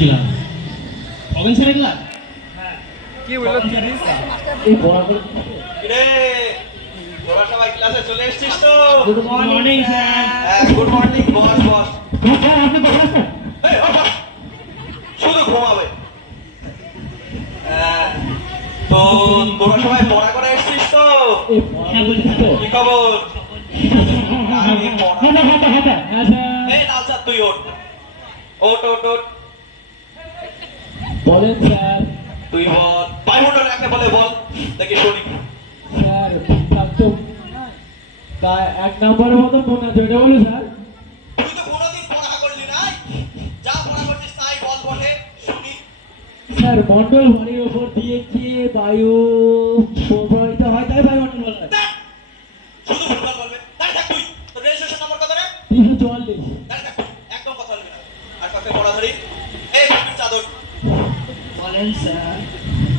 Class Khagen স্যারের class কি বললো এই পড়া করে রে তোরা সবাই ক্লাসে চলে এসেছিস তো? Good morning sir good morning, বস বস। স্যার আপনি বসে আছেন? এই, বস। শুধু ঘুমাবে। তো তোরা সবাই পড়া করে এসেছিস তো? এই পড়া বলছি তো কি খবর? আমি পড়া- হ্যাঁ স্যার এই লাল চাঁদ, তুই ওঠ ওঠ ওঠ ওঠ। বলেন স্যার তুই বল, বায়ুমণ্ডল একটা বলে বল দেখি শুনি। স্যার ঠিকঠাক তো তা এক নম্বরের মতো মনে আছে এটা বলো স্যার তুই তো কোনোদিন পড়া করলি নাই, যা পড়া করছিস তাই বল বটে শুনি। স্যার মন্ডল ভরির উপর দিয়ে কি বায়ু প্রবাহিত হয় তাই বায়ুমণ্ডল বলা হয় দেখ, শুধু ভুলভাল বলবে। দাঁড়িয়ে থাক তুই, তোর রেজিস্ট্রেশন নম্বর কত রে? 344 দাঁড়িয়ে থাক তুই, একদম কথা বলবি না। আর কাছে পড়া ধরি। এই কপির চাদর বলেন স্যার।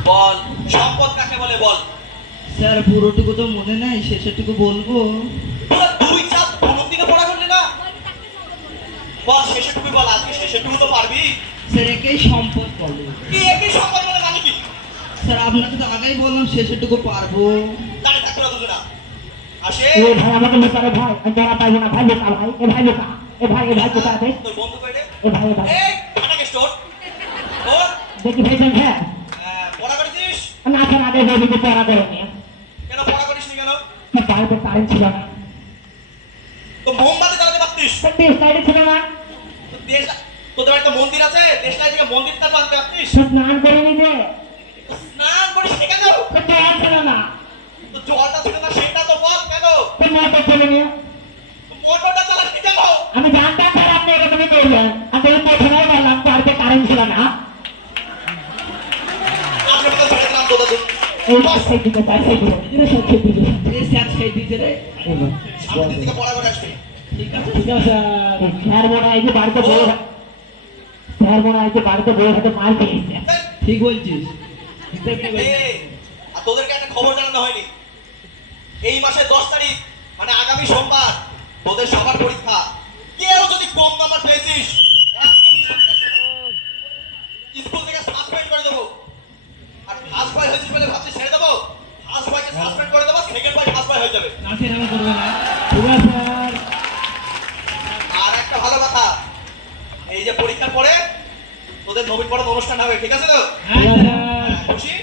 বল, সম্পদ কাকে বলে বল। স্যার পুরোটুকু তো মনে নাই, শেষেরটুকু বলবো। তোরা দুই চাপ কোনোদিনও পড়া করলি না। বল শেষেরটুকু বল, আজকে শেষেরটুকু তো পারবি। স্যার একেই সম্পদ বলে। কি একই সম্পদ বলে মানে কি? স্যার আপনাকে তো আগেই বললাম শেষেরটুকু পারবো। দাঁড়িয়ে থাক তোরা দুজনা। আসে এ ভাই আমাকে লুকারে ভাই আমি ধরা পাইবো না ভাই লুকা ভাই এ ভাই লুকা এ ভাই কোথা আছে তোর বন্ধু কইরে। এ ভাই এই ফাটাকে স্টোর ওর দেখি ভাই জান হ্যাঁ পড়া করেছিস? না স্যার আগে বলি যে পড়া করে নিয়ে কেন পড়া করিসনি কেন? বাড়িতে কারেন্ট ছিল না তো মোমবাতি জ্বালাতে পারতিস। দেশ লাইটে ছিল না তো দেশ, তোদের বাড়িতে মন্দির আছে, দেশলাই থেকে মন্দির তার আনতে পারতিস। তো স্নান করে নিতে স্নান করিস নি কেন? তো জল ছিল না তো জলটা ছিল না সেটা তো বল কেন? তো মোটর ছিল না তো মোটরটা চালাসনি কেন? আমি জানতাম স্যার আপনি এরকমই করবেন আমি প্রথমে বললাম বাড়িতে কারেন্ট ছিল না আজকে মতো ধরে দিলাম তোদের দুটো। এই পাশে দিকে পাশে দিকে এটা সত্যি দিকে এই স্যার সেই দিতে রে। সামনের দিকে পড়া করে আসবি। ঠিক আছে ঠিক আছে স্যার স্যার মনে হয় যে বাড়িতে বড় স্যার মনে হয় যে বাড়িতে বড় হাতে মার খেয়েছে এই, ঠিক বলছিস। এই, আর তোদেরকে একটা খবর জানানো হয়নি। এই মাসের 10 তারিখ মানে আগামী সোমবার তোদের সবার পরীক্ষা। কেউ যদি কম নাম্বার পেয়েছিস স্কুল থেকে সাসপেন্ড করে দেবো। আর ফার্স্ট বয় হয়েছিস বলে ভাবছিস ছেড়ে দেবো? ফার্স্ট বয়কে সাসপেন্ড করে দেবো, সেকেন্ড বয় ফার্স্ট বয় হয়ে যাবে। না স্যার আমি করবো না ঠিক আছে স্যার আর একটা ভালো কথা, এই যে পরীক্ষার পরে তোদের নবীনবরণ অনুষ্ঠান হবে, ঠিক আছে তো? হ্যাঁ স্যার খুশি?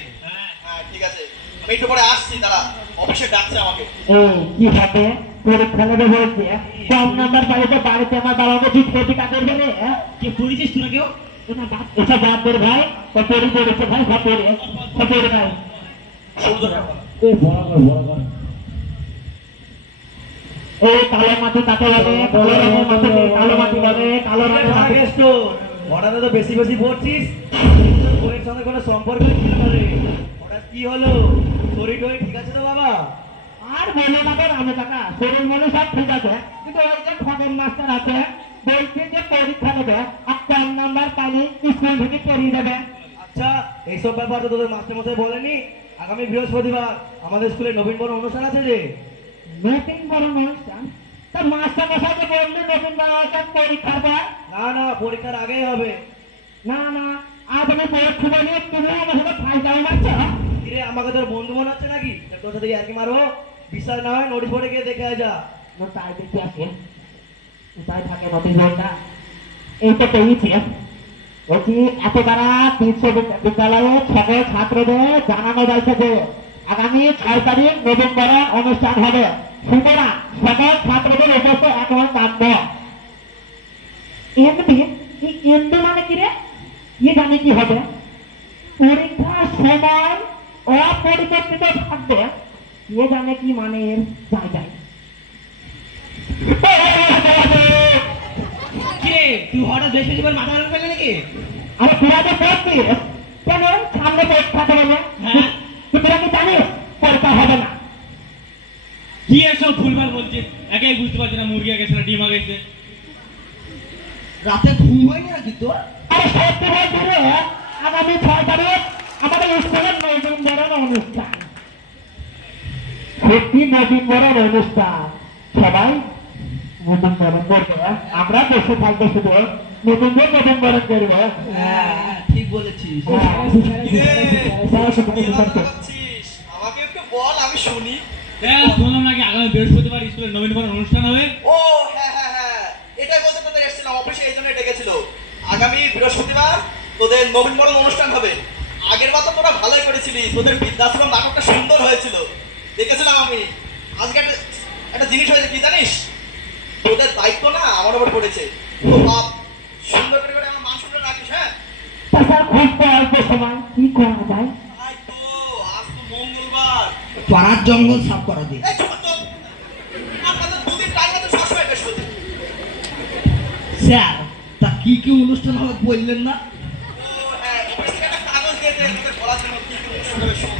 হ্যাঁ ঠিক আছে, আমি একটু পরে আসছি, দাঁড়া, অফিসে ডাকছে আমাকে। এই কি হবে পরীক্ষা নেবে বলছে কম নাম্বার বাড়িতে বাড়িতে আমার বাবাকে ঠিক প্রতিকা করবে রে কে পড়েছিস তোরা কেউ এটা বাদ দে ভাই কতরি পড়েছে ভাই কতরি কতরি ভাই সুন্দর ব্যাপার। এই বড় কর এই কালো মাটি কাকে বলে কালো রঙের মাটিকে কালো মাটি বলে কালো রঙের মাটি হঠাৎ তো বেশি বেশি পড়ছিস, বইয়ের সঙ্গে কোনো সম্পর্ক ছিল না রে। হঠাৎ কি হলো? শরীর টরীর ঠিক আছে তো বাবা? আর বলে না রামে কাকা শরীর মনে সব ঠিক আছে কিন্তু ওই যে খগেন মাস্টার আছে বলছে যে পরীক্ষা নেবে আর কম নাম্বার পাইলে স্কুল থেকে পড়িয়ে দেবে আচ্ছা, এইসব ব্যাপার তো তোদের মাস্টারমশাই বলেনি? আগামী বৃহস্পতিবার আমাদের স্কুলে নবীনবরণ অনুষ্ঠান আছে রে। নতুন বড় অনুষ্ঠান তা মাস্টার মশাইকে বললে নতুন বড় অনুষ্ঠান পরীক্ষার পর না না, পরীক্ষার আগেই হবে। না না আজ আমি পরীক্ষা বলি তুমি আমার সাথে ফাইল দাও মারছো কিরে, আমাকে তোর বন্ধু মনে হচ্ছে নাকি? তোর সাথে আর কি মারবো? বিশ্বাস না হয় নোটিশ বোর্ডে গিয়ে দেখে আয় যা। তাই দেখে আসে কোথায় থাকে নতুন বড়টা এই তো পেয়েছি বলছি এত দ্বারা বিশ্ববিদ্যালয়ে সকল ছাত্রদের জানানো যাচ্ছে যে আগামী 6 তারিখ নভেম্বর অনুষ্ঠান হবে সুতরাং সকল ছাত্রদের উপস্থিত এখন কাম্য এমনি এমনি মানে কি রে কি জানি কি হবে পরীক্ষার সময় অপরিবর্তিত থাকবে কে জানে কি মানে এর যাই যাই কিরে তুই হঠাৎ বেশি বেশি মাথা গরম করলি নাকি আরে তোরা যে পড়ছিস কেন সামনে পরীক্ষা দেবে হ্যাঁ তোরা কি জানিস পরীক্ষা হবে না কি এসব ভুলভাল বলছিস একেই বুঝতে পারছি না মুরগি গেছে না ডিম গেছে রাতে ঘুম হয়নি নাকি তোর? আরে সত্যি বলছি রে আগামী 6 তারিখ আমাদের স্কুলের নবীনবরণ অনুষ্ঠান সত্যি নবীনবরণ অনুষ্ঠান সবাই নতুন বরণ করবো, আমরা বসে থাকবো শুধু নতুনদের নতুন বরণ করবো। হ্যাঁ ঠিক বলেছিস। আমাকে একটু বল, আমি শুনি। হ্যাঁ শুনলাম নাকি আগামী বৃহস্পতিবার স্কুলের নবীনবরণ অনুষ্ঠান হবে। ও হ্যাঁ হ্যাঁ হ্যাঁ, এটাই বলতে তোদের এসেছিলাম অফিসে, এই জন্য ডেকেছিল। আগামী বৃহস্পতিবার তোদের নবীনবরণ অনুষ্ঠান হবে। আগের বার তো তোরা ভালোই করেছিলি, তোদের বৃদ্ধাশ্রম নাটকটা সুন্দর হয়েছিল, দেখেছিলাম আমি। আজকে একটা জিনিস হয়েছে কি জানিস, তোদের দায়িত্ব না আমার উপর পড়েছে। তো বাপ সুন্দর করে আমার মান সম্মান রাখিস। হ্যাঁ তা স্যার খুব অল্প সময় কি করা যায়? তাই তো, আজ তো মঙ্গলবার। পাড়ার জঙ্গল সাফ করা দিই। এই ছোট তো, আপনাদের দুদিন টাইম আছে, সবসময় বৃহস্পতি। স্যার তা কি কি অনুষ্ঠান হবে বললেন না? ও হ্যাঁ, অফিস থেকে একটা কাগজ দিয়ে দে, তোদের বলার জন্য কি কি অনুষ্ঠান হবে শোন।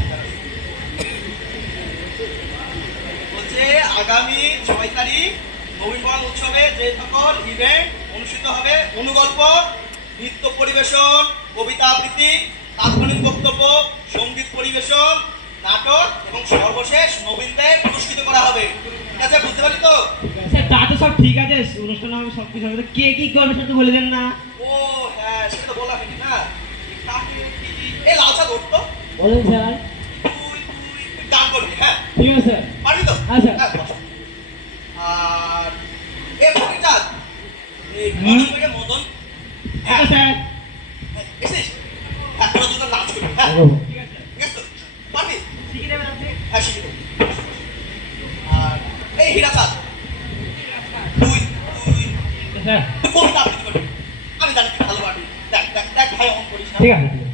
বলছে আগামী 6 তারিখ নবীনবরণ উৎসবে যে সকল ইভেন্ট অনুষ্ঠিত হবে, অনুগল্প, নৃত্য পরিবেশন, কবিতা আবৃত্তি, তাৎক্ষণিক বক্তব্য, সঙ্গীত পরিবেশন, নাটক এবং সর্বশেষ নবীনদের পুরস্কৃত করা হবে। ঠিক আছে, বুঝতে পারলি তো? স্যার তা তো সব ঠিক আছে, অনুষ্ঠান হবে সব কিছু হবে, কে কি করবে সেটা তো বলে দেন না। ও হ্যাঁ, সেটা তো বলা হয়নি না। কাকে কি এই লালচা ধরতো, বলেন স্যার। তুই গান করবি। হ্যাঁ ঠিক আছে স্যার। পারবি তো? আচ্ছা। হ্যাঁ, বস। আর এ ফকিরটার এই মদন থেকে মদন, হ্যাঁ স্যার। হ্যাঁ, এসিস। হ্যাঁ, তোরা দুটো নাচ করবি। হ্যাঁ ঠিক আছে তো? পারবি? শিখে দেবেন আপনি? হ্যাঁ শিখে দেবো। আর এই হীরাচাঁদ, তুই তুই স্যার তুই কবিতা আবৃত্তি করবি। আমি জানি তুই ভালো পারবি। দেখ দেখ দেখ ভাই, অন করিস না। ঠিক আছে।